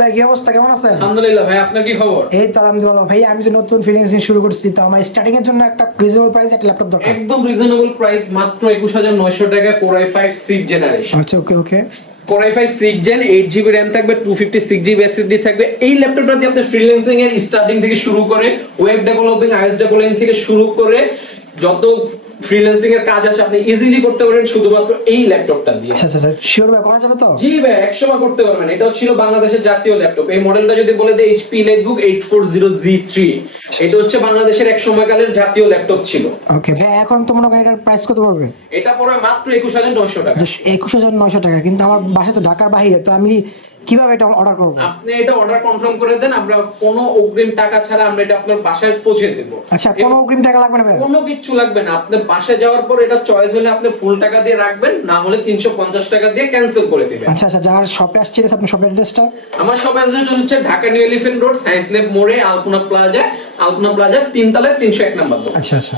ভাই কি অবস্থা? কেমন আছেন? আলহামদুলিল্লাহ ভাই আপনার কি খবর? এই তো আলহামদুলিল্লাহ ভাই আমি যে নতুন ফ্রিল্যান্সিং শুরু করছি তো আমার স্টার্টিং এর জন্য একটা রিজনেবল প্রাইস একটা ল্যাপটপ দরকার। একদম রিজনেবল প্রাইস মাত্র একুশ হাজার নয়শো টাকা কোরাই ফাইভ সিক্স জেনারেশন আচ্ছা okay okay core i five six gen eight GB RAM থাকবে two fifty six GB SSD থাকবে। এই ল্যাপটপটা দিয়ে আপনি ফ্রিল্যান্সিং এর স্টার্টিং থেকে শুরু করে ওয়েব ডেভেলপিং আইএস ডেভেলপিং থেকে শুরু করে যত ফ্রিল্যান্সিং এর কাজ আছে আপনি ইজিলি করতে পারেন শুধুমাত্র এই ল্যাপটপটা দিয়ে। আচ্ছা আচ্ছা আচ্ছা। শিওর ভাই করা যাবে তো? জি ভাই একশো বার করতে পারবেন। এটাও ছিল বাংলাদেশের জাতীয় ল্যাপটপ এই মডেলটা যদি বলে eight four zero G three এটা হচ্ছে বাংলাদেশের এক সময়কালের জাতীয় ল্যাপটপ ছিল। ওকে ভাই এখন তো মনে করেন এটার প্রাইস কত পড়বে? এটা পড়বে মাত্র একুশ হাজার নয়শো টাকা। একুশ হাজার নয়শো টাকা কিন্তু আমার বাসা তো ঢাকার বাইরে তো আমি কীভাবে এটা অর্ডার করব? আপনি এটা অর্ডার কনফার্ম করে দেন আমরা কোনো অগ্রিম টাকা ছাড়া আমরা এটা আপনার বাসায় পৌঁছে দেবো। আচ্ছা কোনো অগ্রিম টাকা লাগবে না ভাই? কোনো কিচ্ছু লাগবে না। আপনি বাসায় যাওয়ার পর এটা চয়েস হলে আপনি ফুল টাকা দিয়ে রাখবেন না হলে তিনশো পঞ্চাশ টাকা দিয়ে ক্যান্সেল করে দিবেন। আচ্ছা আচ্ছা যারা শপে আসছে আপনি শপের অ্যাড্রেসটা আমার শপ অ্যাড্রেস হচ্ছে Dhaka new elephant road science lab মোড়ে আলপনা প্লাজা আলপনা প্লাজার তিনতলায় তিনশো এক নাম্বার দোকান। আচ্ছা আচ্ছা।